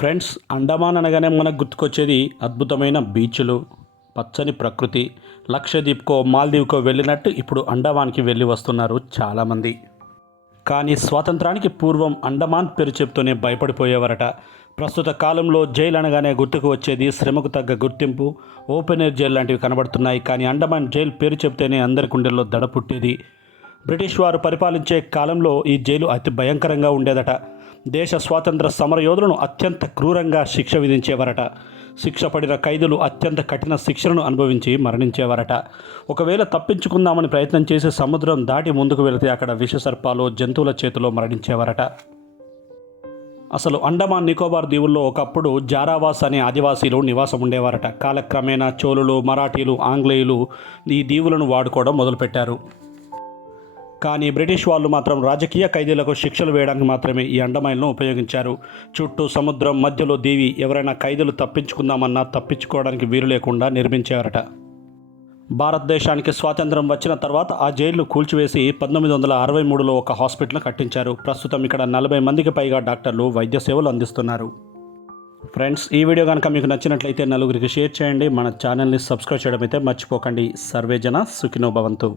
Friends Andaman అనగానే మనకు గుర్తుకొచ్చేది అద్భుతమైన బీచ్లు పచ్చని ప్రకృతి లక్షద్వీప్కో మాల్దీవ్కో వెళ్ళినట్టు ఇప్పుడు అండమాన్కి వెళ్ళి వస్తున్నారు చాలామంది. కానీ స్వాతంత్రానికి పూర్వం అండమాన్ పేరు చెప్తూనే భయపడిపోయేవారట. ప్రస్తుత కాలంలో జైలు అనగానే గుర్తుకు వచ్చేది శ్రమకు తగ్గ గుర్తింపు ఓపెన్ ఎయిర్ జైలు లాంటివి కనబడుతున్నాయి. కానీ అండమాన్ జైలు పేరు చెప్తేనే అందరి గుండెల్లో దడ పుట్టేది బ్రిటిష్ వారు పరిపాలించే కాలంలో ఈ జైలు అతి భయంకరంగా ఉండేదట. దేశ స్వాతంత్ర సమరయోధులను అత్యంత క్రూరంగా శిక్ష విధించేవారట. శిక్ష పడిన ఖైదులు అత్యంత కఠిన శిక్షలను అనుభవించి మరణించేవారట. ఒకవేళ తప్పించుకుందామని ప్రయత్నం చేసి సముద్రం దాటి ముందుకు వెళితే అక్కడ విషసర్పాలు జంతువుల చేతిలో మరణించేవారట. అసలు అండమాన్ నికోబార్ దీవుల్లో ఒకప్పుడు జారావాస్ అనే ఆదివాసీలు నివాసం ఉండేవారట. కాలక్రమేణా చోళులు మరాఠీలు ఆంగ్లేయులు ఈ దీవులను వాడుకోవడం మొదలుపెట్టారు. కానీ బ్రిటిష్ వాళ్ళు మాత్రం రాజకీయ ఖైదీలకు శిక్షలు వేయడానికి మాత్రమే ఈ అండమైన్లను ఉపయోగించారు. చుట్టూ సముద్రం మధ్యలో దీవి ఎవరైనా ఖైదీలు తప్పించుకుందామన్నా తప్పించుకోవడానికి వీలు లేకుండా నిర్మించారట. భారతదేశానికి స్వాతంత్రం వచ్చిన తర్వాత ఆ జైలు కూల్చివేసి పంతొమ్మిది వందల అరవై మూడులో ఒక హాస్పిటల్ కట్టించారు. ప్రస్తుతం ఇక్కడ నలభై మందికి పైగా డాక్టర్లు వైద్య సేవలు అందిస్తున్నారు. ఫ్రెండ్స్ ఈ వీడియో కనుక మీకు నచ్చినట్లయితే నలుగురికి షేర్ చేయండి. మన ఛానల్ని సబ్స్క్రైబ్ చేయడం అయితే మర్చిపోకండి. సర్వేజన సుఖినో భవంతు.